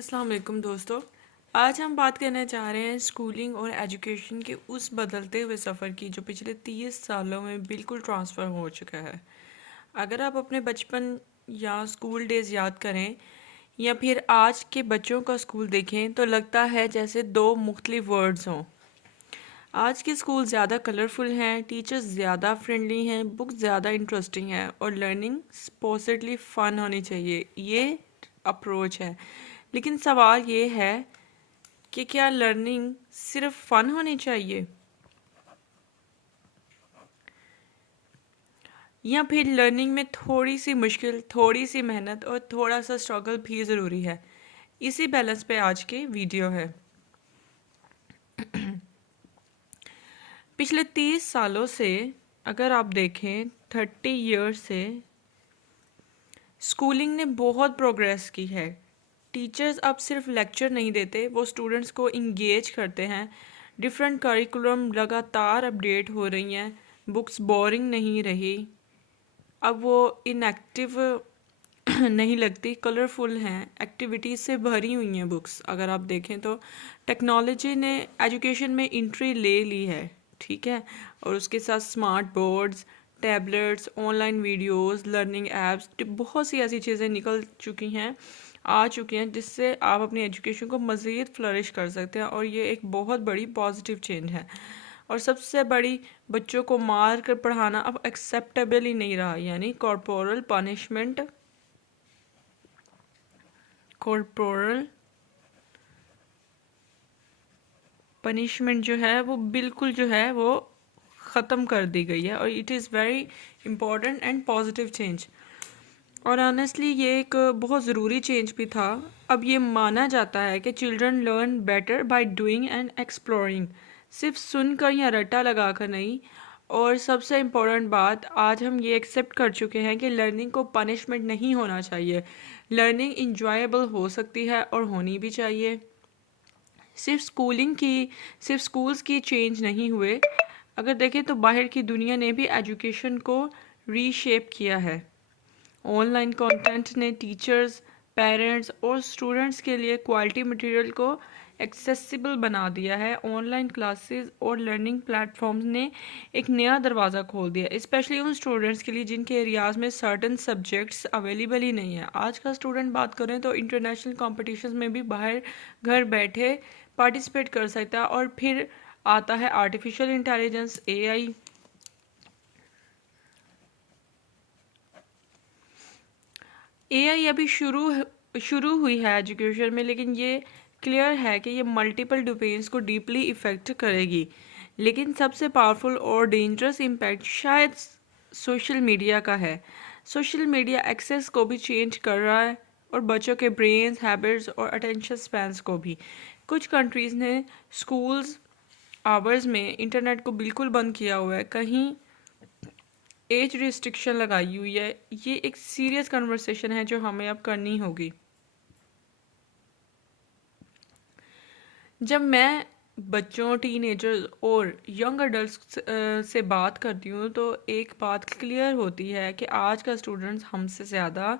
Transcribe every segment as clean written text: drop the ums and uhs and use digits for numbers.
अस्सलाम वालेकुम दोस्तों। आज हम बात करने जा रहे हैं स्कूलिंग और एजुकेशन के उस बदलते हुए सफ़र की जो पिछले 30 सालों में बिल्कुल ट्रांसफ़र हो चुका है। अगर आप अपने बचपन या स्कूल डेज़ याद करें या फिर आज के बच्चों का स्कूल देखें तो लगता है जैसे दो मुख्तलिफ वर्ल्ड्स हों। आज के स्कूल ज़्यादा कलरफुल हैं, टीचर्स ज़्यादा फ्रेंडली हैं, बुक्स ज़्यादा इंटरेस्टिंग हैं और लर्निंग सपोजिटली फ़न होनी चाहिए। ये अप्रोच है। लेकिन सवाल ये है कि क्या लर्निंग सिर्फ फ़न होनी चाहिए या फिर लर्निंग में थोड़ी सी मुश्किल, थोड़ी सी मेहनत और थोड़ा सा स्ट्रगल भी ज़रूरी है। इसी बैलेंस पे आज की वीडियो है। पिछले 30 सालों से अगर आप देखें 30 ईयर्स से स्कूलिंग ने बहुत प्रोग्रेस की है। टीचर्स अब सिर्फ लेक्चर नहीं देते, वो स्टूडेंट्स को इंगेज करते हैं। डिफरेंट करिकुलम लगातार अपडेट हो रही हैं, बुक्स बोरिंग नहीं रही, अब वो इनएक्टिव नहीं लगती, कलरफुल हैं, एक्टिविटीज़ से भरी हुई हैं बुक्स। अगर आप देखें तो टेक्नोलॉजी ने एजुकेशन में एंट्री ले ली है, ठीक है। और उसके साथ smart boards, tablets, online videos, learning apps, बहुत सी ऐसी चीज़ें निकल चुकी हैं, आ चुकी हैं, जिससे आप अपनी एजुकेशन को मज़ीद फ्लरिश कर सकते हैं और ये एक बहुत बड़ी पॉजिटिव चेंज है। और सबसे बड़ी, बच्चों को मार कर पढ़ाना अब एक्सेप्टेबल ही नहीं रहा, यानी कॉर्पोरल पनिशमेंट जो है वो बिल्कुल जो है वो ख़त्म कर दी गई है और it is very important and positive change. और ऑनेस्टली ये एक बहुत ज़रूरी चेंज भी था। अब ये माना जाता है कि children learn better by doing and exploring, सिर्फ सुनकर या रट्टा लगाकर नहीं। और सबसे इम्पोर्टेंट बात, आज हम ये एक्सेप्ट कर चुके हैं कि लर्निंग को पनिशमेंट नहीं होना चाहिए। लर्निंग इंजॉयबल हो सकती है और होनी भी चाहिए। सिर्फ स्कूल्स की चेंज नहीं हुए, अगर देखें तो बाहर की दुनिया ने भी एजुकेशन को रीशेप किया है। ऑनलाइन कंटेंट ने टीचर्स, पेरेंट्स और स्टूडेंट्स के लिए क्वालिटी मटेरियल को एक्सेसिबल बना दिया है। ऑनलाइन क्लासेस और लर्निंग प्लेटफॉर्म्स ने एक नया दरवाज़ा खोल दिया, स्पेशली उन स्टूडेंट्स के लिए जिनके एरियाज़ में सर्टन सब्जेक्ट्स अवेलेबल ही नहीं है। आज का स्टूडेंट बात करें तो इंटरनेशनल कॉम्पिटिशन्स में भी बाहर घर बैठे पार्टिसिपेट कर सकता है। और फिर आता है आर्टिफिशियल इंटेलिजेंस, एआई। एआई अभी शुरू हुई है एजुकेशन में, लेकिन ये क्लियर है कि ये मल्टीपल डोमेन्स को डीपली इफ़ेक्ट करेगी। लेकिन सबसे पावरफुल और डेंजरस इम्पैक्ट शायद सोशल मीडिया का है। सोशल मीडिया एक्सेस को भी चेंज कर रहा है और बच्चों के ब्रेन्स, हैबिट्स और अटेंशन स्पैन्स को भी। कुछ कंट्रीज़ ने स्कूल्स आवर्स में इंटरनेट को बिल्कुल बंद किया हुआ है, कहीं एज रिस्ट्रिक्शन लगाई हुई है। ये एक सीरियस कन्वर्सेशन है जो हमें अब करनी होगी। जब मैं बच्चों, टीनेजर्स और यंग अडल्ट्स से बात करती हूँ तो एक बात क्लियर होती है कि आज का स्टूडेंट्स हमसे ज़्यादा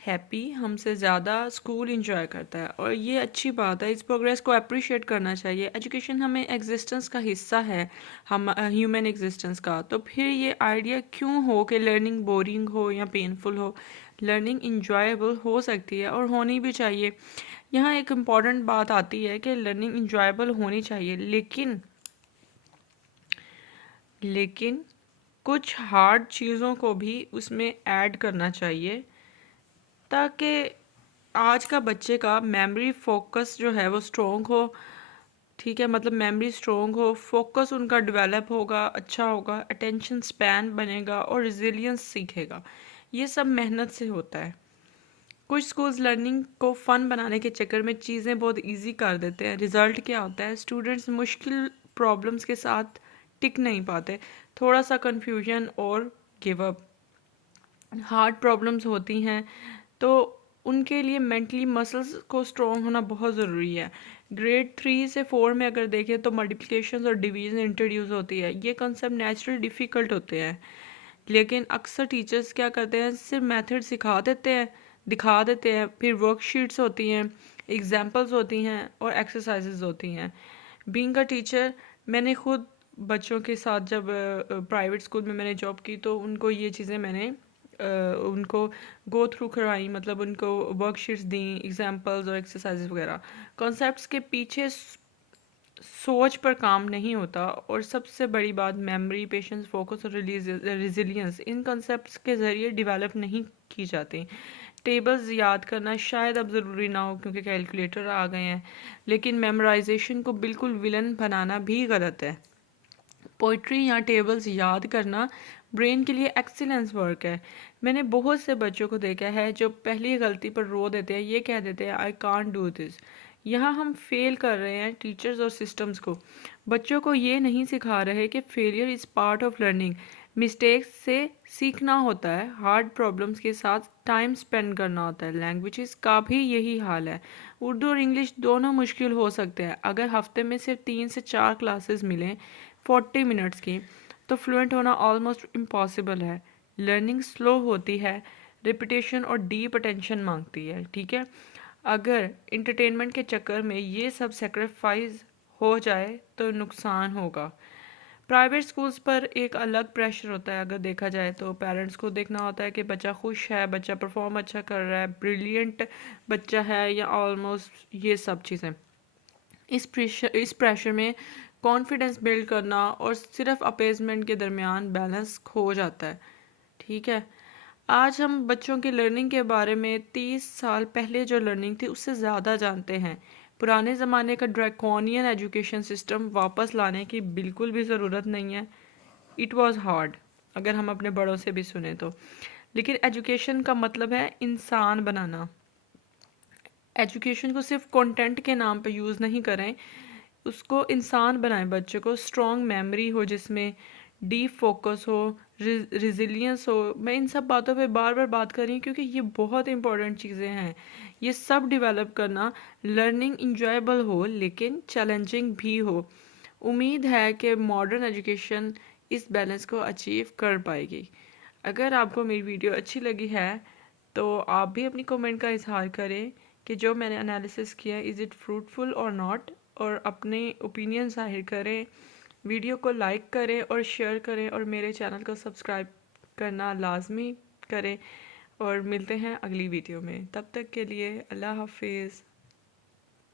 हैप्पी, हमसे ज़्यादा स्कूल इंजॉय करता है और ये अच्छी बात है। इस प्रोग्रेस को अप्रिशिएट करना चाहिए। एजुकेशन हमें एग्जिस्टेंस का हिस्सा है, हम ह्यूमन एग्जिस्टेंस का। तो फिर ये आइडिया क्यों हो कि लर्निंग बोरिंग हो या पेनफुल हो। लर्निंग इंजॉयबल हो सकती है और होनी भी चाहिए। यहाँ एक इम्पॉर्टेंट बात आती है कि लर्निंग इंजॉयबल होनी चाहिए, लेकिन कुछ हार्ड चीज़ों को भी उसमें ऐड करना चाहिए ताकि आज का बच्चे का मेमोरी फोकस जो है वो स्ट्रॉन्ग हो। ठीक है, मतलब मेमोरी स्ट्रॉन्ग हो, फोकस उनका डेवलप होगा, अच्छा होगा, अटेंशन स्पैन बनेगा और रिजिलियंस सीखेगा। ये सब मेहनत से होता है। कुछ स्कूल्स लर्निंग को फ़न बनाने के चक्कर में चीज़ें बहुत इजी कर देते हैं। रिज़ल्ट क्या होता है, स्टूडेंट्स मुश्किल प्रॉब्लम्स के साथ टिक नहीं पाते, थोड़ा सा कन्फ्यूजन और गिव अप। हार्ड प्रॉब्लम्स होती हैं तो उनके लिए मेंटली मसल्स को स्ट्रॉन्ग होना बहुत ज़रूरी है। ग्रेड 3 से 4 में अगर देखें तो मल्टीप्लिकेशन और डिवीज़न इंट्रोड्यूस होती है। ये कंसेप्ट नेचुरल डिफ़िकल्ट होते हैं, लेकिन अक्सर टीचर्स क्या करते हैं, सिर्फ मेथड सिखा देते हैं, दिखा देते हैं। फिर वर्कशीट्स होती हैं, एग्जाम्पल्स होती हैं और एक्सरसाइजेज होती हैं। बीइंग अ टीचर, मैंने खुद बच्चों के साथ जब प्राइवेट स्कूल में मैंने जॉब की तो उनको ये चीज़ें मैंने उनको गो थ्रू करवाई, मतलब उनको वर्कशीट्स दी, एग्जाम्पल्स और एक्सरसाइजेज वगैरह। कॉन्सेप्ट्स के पीछे सोच पर काम नहीं होता, और सबसे बड़ी बात मेमोरी, पेशेंस, फोकस और रिजिलियंस इन कॉन्सेप्ट्स के ज़रिए डेवलप नहीं की जाती। टेबल्स याद करना शायद अब ज़रूरी ना हो क्योंकि कैलकुलेटर आ गए हैं, लेकिन मेमोराइजेशन को बिल्कुल विलन बनाना भी गलत है। पोइट्री या टेबल्स याद करना ब्रेन के लिए एक्सीलेंस वर्क है। मैंने बहुत से बच्चों को देखा है जो पहली गलती पर रो देते हैं, ये कह देते हैं आई कांट डू दिस। यहाँ हम फेल कर रहे हैं टीचर्स और सिस्टम्स को। बच्चों को ये नहीं सिखा रहे कि failure is part of learning. Mistakes से सीखना होता है, हार्ड प्रॉब्लम्स के साथ टाइम स्पेंड करना होता है। लैंग्वेजेस का भी यही हाल है। उर्दू और इंग्लिश दोनों मुश्किल हो सकते हैं। अगर हफ्ते में सिर्फ 3 से 4 क्लासेस मिलें 40 मिनट्स की, तो फ्लुएंट होना ऑलमोस्ट इम्पॉसिबल है। लर्निंग स्लो होती है, रिपीटेशन और डीप अटेंशन मांगती है, ठीक है। अगर इंटरटेनमेंट के चक्कर में ये सब सेक्रीफाइस हो जाए तो नुकसान होगा। प्राइवेट स्कूल्स पर एक अलग प्रेशर होता है। अगर देखा जाए तो पेरेंट्स को देखना होता है कि बच्चा खुश है, बच्चा परफॉर्म अच्छा कर रहा है, ब्रिलियंट बच्चा है या ऑलमोस्ट ये सब चीज़ें। इस प्रेशर में कॉन्फिडेंस बिल्ड करना और सिर्फ अपेजमेंट के दरमियान बैलेंस खो जाता है, ठीक है। आज हम बच्चों की लर्निंग के बारे में 30 साल पहले जो लर्निंग थी उससे ज़्यादा जानते हैं। पुराने ज़माने का ड्रैकोनियन एजुकेशन सिस्टम वापस लाने की बिल्कुल भी ज़रूरत नहीं है। इट वॉज़ हार्ड, अगर हम अपने बड़ों से भी सुने तो। लेकिन एजुकेशन का मतलब है इंसान बनाना। एजुकेशन को सिर्फ कंटेंट के नाम पे यूज़ नहीं करें, उसको इंसान बनाएं। बच्चे को स्ट्रॉन्ग मेमोरी हो जिसमें डीप फोकस हो, रिजिलियंस हो। मैं इन सब बातों पे बार बार बात कर रही हूँ क्योंकि ये बहुत इंपॉर्टेंट चीज़ें हैं। ये सब डेवलप करना, लर्निंग इंजॉयबल हो लेकिन चैलेंजिंग भी हो। उम्मीद है कि मॉडर्न एजुकेशन इस बैलेंस को अचीव कर पाएगी। अगर आपको मेरी वीडियो अच्छी लगी है तो आप भी अपनी कमेंट का इजहार करें कि जो मैंने एनालिसिस किया इज़ इट फ्रूटफुल और नॉट, और अपने ओपिनियन ज़ाहिर करें। वीडियो को लाइक करें और शेयर करें और मेरे चैनल को सब्सक्राइब करना लाजमी करें। और मिलते हैं अगली वीडियो में, तब तक के लिए अल्लाह हाफिज़।